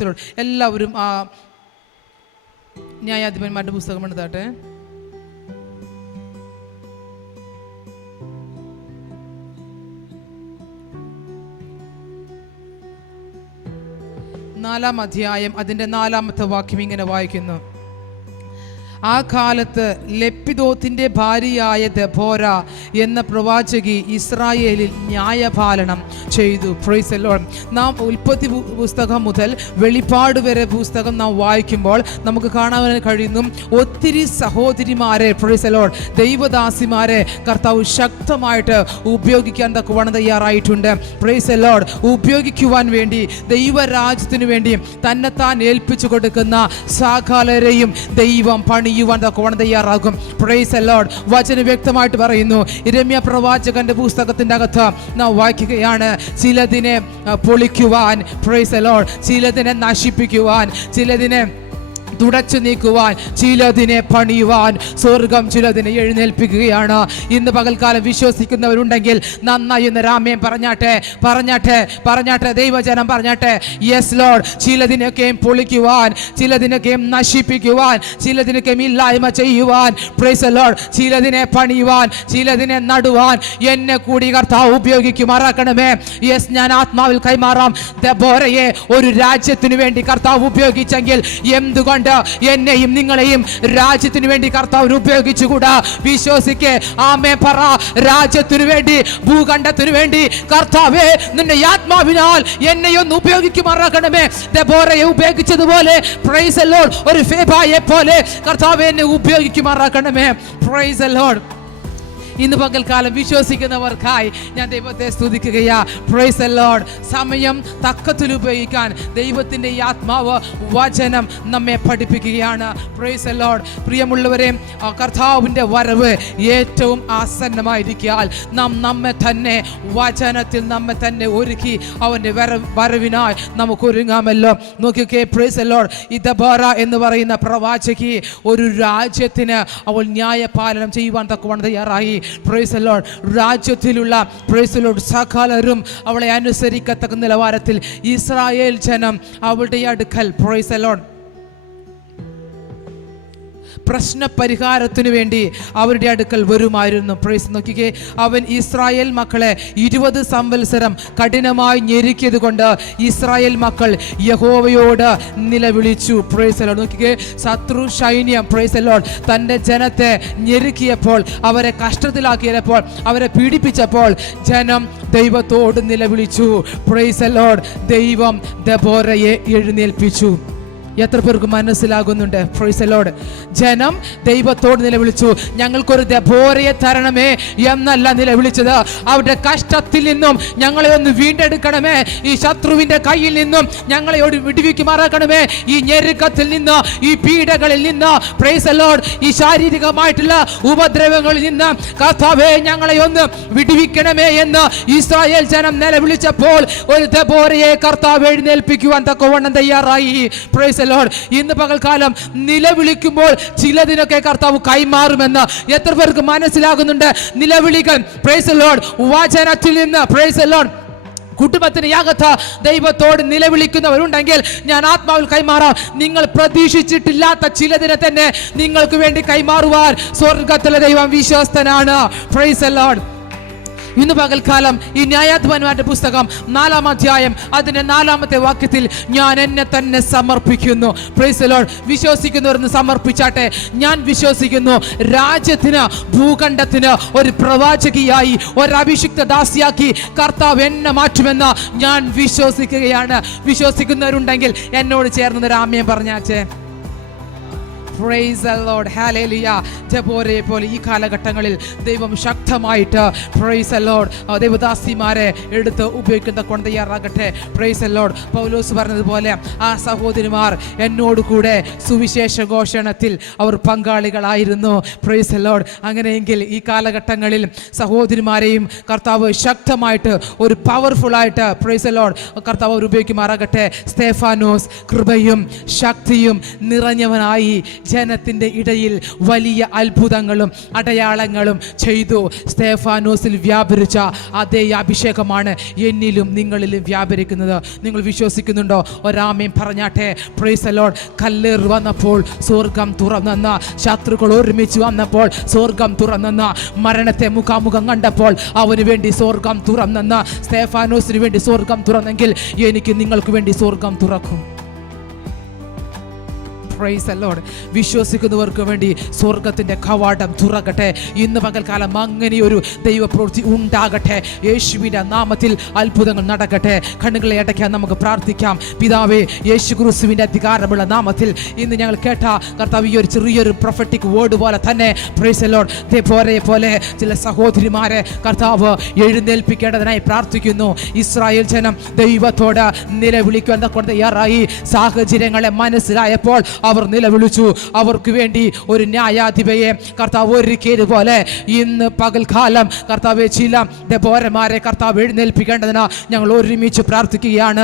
Price the Lord. എല്ലാവരും ആ ന്യായാധിപന്മാരുടെ പുസ്തകം എടുത്താട്ടെ. നാലാം അധ്യായം അതിൻ്റെ 4-ാമത്തെ വാക്യം ഇങ്ങനെ വായിക്കുന്നു: ആ കാലത്ത് ലെപ്പിദോത്തിന്റെ ഭാര്യയായ ദെബോര എന്ന പ്രവാചകി ഇസ്രായേലിൽ ന്യായപാലനം ചെയ്തു. Price the Lord. നാം ഉൽപ്പത്തി പുസ്തകം മുതൽ വെളിപ്പാട് വരെ പുസ്തകം നാം വായിക്കുമ്പോൾ നമുക്ക് കാണാൻ കഴിയുന്നു ഒത്തിരി സഹോദരിമാരെ, പ്രൈസ് ദി ലോർഡ്, ദൈവദാസിമാരെ കർത്താവ് ശക്തമായിട്ട് ഉപയോഗിക്കാൻ തക്കവണ്ണം തയ്യാറായിട്ടുണ്ട്. Price the Lord. ഉപയോഗിക്കുവാൻ വേണ്ടി, ദൈവരാജ്യത്തിനു വേണ്ടി തന്നെത്താൻ ഏൽപ്പിച്ചു കൊടുക്കുന്ന സകലരെയും ദൈവം പണിയുവാൻ തക്കവണ്ണം തയ്യാറാകും. Price the Lord. വചനം വ്യക്തമായിട്ട് പറയുന്നു. യിരെമ്യാ പ്രവാചകന്റെ പുസ്തകത്തിന്റെ അകത്ത് നാം വായിക്കുകയാണ്, ചിലതിനെ പൊളിക്കുവാൻ, പ്രൈസ് ദി ലോർഡ്, ചിലതിനെ നശിപ്പിക്കുവാൻ, ചിലതിനെ തുടച്ചു നീക്കുവാൻ, ചിലതിനെ പണിയുവാൻ സ്വർഗം ചിലതിനെ എഴുന്നേൽപ്പിക്കുകയാണ്. ഇന്ന് പകൽക്കാലം വിശ്വസിക്കുന്നവരുണ്ടെങ്കിൽ നന്നായി ഒന്ന് രാമേൻ പറഞ്ഞാട്ടെ ദൈവജനം പറഞ്ഞാട്ടെ, യെസ് ലോർഡ്. ചിലതിനൊക്കെയും പൊളിക്കുവാൻ, ചിലതിനൊക്കെയും നശിപ്പിക്കുവാൻ, ചിലതിനൊക്കെയും ഇല്ലായ്മ ചെയ്യുവാൻ, പ്രൈസ് ദി ലോർഡ്, ചിലതിനെ പണിയുവാൻ, ചിലതിനെ നടുവാൻ എന്നെ കൂടി കർത്താവ് ഉപയോഗിക്കുമാറാക്കണമേ. യെസ്, ഞാൻ ആത്മാവിൽ കൈമാറാം. ദെബോരയെ ഒരു രാജ്യത്തിനു വേണ്ടി കർത്താവ് ഉപയോഗിച്ചെങ്കിൽ എന്തുകൊണ്ട് എന്നെയും നിങ്ങളെയും രാജ്യത്തിനു വേണ്ടി കർത്താവ് ഉപയോഗിച്ചുകൂടാ? വിശ്വസിക്കേ, ആമേൻ പറ. രാജ്യത്തിനു വേണ്ടി, ഭൂഖണ്ഡത്തിനു വേണ്ടി കർത്താവേ നിന്റെ ആത്മാവിനാൽ എന്നെയൊന്ന് ഉപയോഗിക്കുമാറാക്കണമേ. ദെബോരയെ ഉപയോഗിച്ചതുപോലെ, പ്രൈസ് ദി ലോർഡ്, ഒരു ഫേബായെ പോലെ കർത്താവേ എന്നെ ഉപയോഗിക്കുമാറാക്കണമേ. Price the Lord. ഇന്ന് പകൽക്കാലം വിശ്വസിക്കുന്നവർക്കായി ഞാൻ ദൈവത്തെ സ്തുതിക്കുകയാ. Price the Lord. സമയം തക്കത്തിൽ ഉപയോഗിക്കാൻ ദൈവത്തിൻ്റെ ഈ ആത്മാവ് വചനം നമ്മെ പഠിപ്പിക്കുകയാണ്. Price the Lord. പ്രിയമുള്ളവരെ, കർത്താവിൻ്റെ വരവ് ഏറ്റവും ആസന്നമായിരിക്കാൻ നാം നമ്മെ തന്നെ വചനത്തിൽ നമ്മെ തന്നെ ഒരുക്കി അവൻ്റെ വരവിനായി നമുക്ക് ഒരുങ്ങാമല്ലോ. നോക്കിയൊക്കെ, പ്രൈസ് ദി ലോർഡ്. ഈ ദെബോര എന്ന് പറയുന്ന പ്രവാചകി ഒരു രാജ്യത്തിന് അവൾ ന്യായപാലനം ചെയ്യുവാൻ തക്കവണ്ണം തയ്യാറായി. Praise the Lord. രാജ്യത്തിലുള്ള, പ്രൈസ് ദി ലോർഡ്, സകലരും അവളെ അനുസരിക്കത്തക്ക നിലവാരത്തിൽ ഇസ്രായേൽ ജനം അവളുടെ അടുക്കൽ, പ്രൈസ് ദി ലോർഡ്, പ്രശ്ന പരിഹാരത്തിനു വേണ്ടി അവരുടെ അടുക്കൽ വരുമായിരുന്നു. പ്രൈസ്. നോക്കിക്കേ, അവൻ ഇസ്രായേൽ മക്കളെ 20 സംവത്സരം കഠിനമായി ഞെരുക്കിയത് കൊണ്ട് ഇസ്രായേൽ മക്കൾ യഹോവയോട് നിലവിളിച്ചു. Price the Lord. നോക്കിക്കേ, ശത്രു സൈന്യം, പ്രൈസ് ദി ലോർഡ്, തൻ്റെ ജനത്തെ ഞെരുക്കിയപ്പോൾ, അവരെ കഷ്ടത്തിലാക്കിയപ്പോൾ, അവരെ പീഡിപ്പിച്ചപ്പോൾ ജനം ദൈവത്തോട് നിലവിളിച്ചു. Price the Lord. ദൈവം ദെബോരയെ എഴുന്നേൽപ്പിച്ചു. എത്ര പേർക്ക് മനസ്സിലാകുന്നുണ്ട്? Price the Lord. ജനം ദൈവത്തോട് നിലവിളിച്ചു. ഞങ്ങൾക്കൊരു ദെബോരയെ തരണമേ എന്നല്ല നിലവിളിച്ചത്, അവരുടെ കഷ്ടത്തിൽ നിന്നും ഞങ്ങളെ ഒന്ന് വീണ്ടെടുക്കണമേ, ഈ ശത്രുവിൻ്റെ കയ്യിൽ നിന്നും ഞങ്ങളെ വിടുവിക്കുമാറാക്കണമേ, ഈ ഞെരുക്കത്തിൽ നിന്ന്, ഈ പീഡകളിൽ നിന്ന്, പ്രൈസ് ദി ലോർഡ്, ഈ ശാരീരികമായിട്ടുള്ള ഉപദ്രവങ്ങളിൽ നിന്ന് കർത്താവേ ഞങ്ങളെ ഒന്ന് വിടുവിക്കണമേ എന്ന് ഇസ്രായേൽ ജനം നിലവിളിച്ചപ്പോൾ ഒരു ദെബോരയെ കർത്താവ് എഴുന്നേൽപ്പിക്കുവാൻ തക്കവണ്ണം തയ്യാറായി. Praise the Lord. ഇന്ന് പകൽക്കാലം നിലവിളിക്കുമ്പോൾ ചിലതിനൊക്കെ കർത്താവ് കൈമാറുമെന്ന് എത്ര പേർക്ക് മനസ്സിലാകുന്നുണ്ട്? നിലവിളികൾ, പ്രൈസ് ദി ലോർഡ്, വചനത്തിൽ നിന്ന്, പ്രൈസ് ദി ലോർഡ്, കുടുംബത്തിന് യാഗത്ത് ദൈവത്തോട് നിലവിളിക്കുന്നവരുണ്ടെങ്കിൽ ഞാൻ ആത്മാവിൽ കൈമാറാം. നിങ്ങൾ പ്രതീക്ഷിച്ചിട്ടില്ലാത്ത ചിലതിനെ തന്നെ നിങ്ങൾക്ക് വേണ്ടി കൈമാറുവാൻ സ്വർഗത്തിലെ ദൈവം വിശ്വസ്തനാണ്. Praise the Lord. ഇന്ന് പകൽക്കാലം ഈ ന്യായാധിപന്മാരുടെ പുസ്തകം 4-ാം അധ്യായം അതിന്റെ 4-ാമത്തെ വാക്യത്തിൽ ഞാൻ എന്നെ തന്നെ സമർപ്പിക്കുന്നു. Praise the Lord. വിശ്വസിക്കുന്നവരെന്ന് സമർപ്പിച്ചാട്ടെ. ഞാൻ വിശ്വസിക്കുന്നു, രാജ്യത്തിന്, ഭൂഖണ്ഡത്തിന് ഒരു പ്രവാചകിയായി, ഒരു അഭിഷിക്ത ദാസിയാക്കി കർത്താവ് എന്നെ മാറ്റുമെന്ന് ഞാൻ വിശ്വസിക്കുകയാണ്. വിശ്വസിക്കുന്നവരുണ്ടെങ്കിൽ എന്നോട് ചേർന്ന് രാമ്യം പറഞ്ഞാച്ചേ. Praise the Lord. Hallelujah. ദെബോരയെ പോലെ ഈ കാലഘട്ടങ്ങളിൽ ദൈവം ശക്തമായിട്ട്, പ്രൈസ് ദി ലോർഡ്, ദൈവദാസിമാരെ എടുത്ത് ഉപയോഗിക്കുന്ന കൊണ്ട് തയ്യാറാകട്ടെ. Praise the Lord. പൗലോസ് പറഞ്ഞതുപോലെ ആ സഹോദരിമാർ എന്നോട് കൂടെ സുവിശേഷ ഘോഷണത്തിൽ അവർ പങ്കാളികളായിരുന്നു. Praise the Lord. അങ്ങനെയെങ്കിൽ ഈ കാലഘട്ടങ്ങളിൽ സഹോദരിമാരെയും കർത്താവ് ശക്തമായിട്ട്, ഒരു പവർഫുള്ളായിട്ട്, പ്രൈസ് ദി ലോർഡ്, കർത്താവ് അവർ ഉപയോഗിക്കുമാറാകട്ടെ. സ്തേഫാനോസ് കൃപയും ശക്തിയും നിറഞ്ഞവനായി ജനത്തിൻ്റെ ഇടയിൽ വലിയ അത്ഭുതങ്ങളും അടയാളങ്ങളും ചെയ്തു. സ്തേഫാനോസിൽ വ്യാപരിച്ച അതേ അഭിഷേകമാണ് എന്നിലും നിങ്ങളിലും വ്യാപരിക്കുന്നത്. നിങ്ങൾ വിശ്വസിക്കുന്നുണ്ടോ? ഒരാമേൻ പറഞ്ഞാട്ടെ. Price the Lord. കല്ലേർ വന്നപ്പോൾ സ്വർഗം തുറന്നെന്ന്, ശത്രുക്കൾ ഒരുമിച്ച് വന്നപ്പോൾ സ്വർഗം തുറന്നെന്ന്, മരണത്തെ മുഖാമുഖം കണ്ടപ്പോൾ അവന് വേണ്ടി സ്വർഗം തുറന്നെന്ന്, സ്തേഫാനോസിന് വേണ്ടി സ്വർഗം തുറന്നെങ്കിൽ എനിക്ക് നിങ്ങൾക്ക് വേണ്ടി സ്വർഗം തുറക്കും. Price the Lord. വിശ്വസിക്കുന്നവർക്ക് വേണ്ടി സ്വർഗത്തിൻ്റെ കവാടം തുറക്കട്ടെ. ഇന്ന് പകൽക്കാലം അങ്ങനെയൊരു ദൈവപ്രവൃത്തി ഉണ്ടാകട്ടെ. യേശുവിൻ്റെ നാമത്തിൽ അത്ഭുതങ്ങൾ നടക്കട്ടെ. കണ്ണുകളെ അടയ്ക്കാൻ നമുക്ക് പ്രാർത്ഥിക്കാം. പിതാവേ, യേശു ക്രിസ്തുവിൻ്റെ അധികാരമുള്ള നാമത്തിൽ ഇന്ന് ഞങ്ങൾ കേട്ട കർത്താവ് ഈ ഒരു ചെറിയൊരു പ്രൊഫറ്റിക് വേർഡ് പോലെ തന്നെ പ്രൈസ് ദി ലോർഡ് പോലെ ചില സഹോദരിമാരെ കർത്താവ് എഴുന്നേൽപ്പിക്കേണ്ടതിനായി പ്രാർത്ഥിക്കുന്നു. ഇസ്രായേൽ ജനം ദൈവത്തോട് നിലവിളിക്കാൻ തയ്യാറായി. സാഹചര്യങ്ങളെ മനസ്സിലായപ്പോൾ അവർ നിലവിളിച്ചു. അവർക്ക് വേണ്ടി ഒരു ന്യായാധിപയെ കർത്താവ് ഒരുക്കിയതുപോലെ ഇന്ന് പകൽക്കാലം കർത്താവ് ചില ദെബോരമാരെ കർത്താവ് എഴുന്നേൽപ്പിക്കേണ്ടതിന് ഞങ്ങൾ ഒരുമിച്ച് പ്രാർത്ഥിക്കുകയാണ്.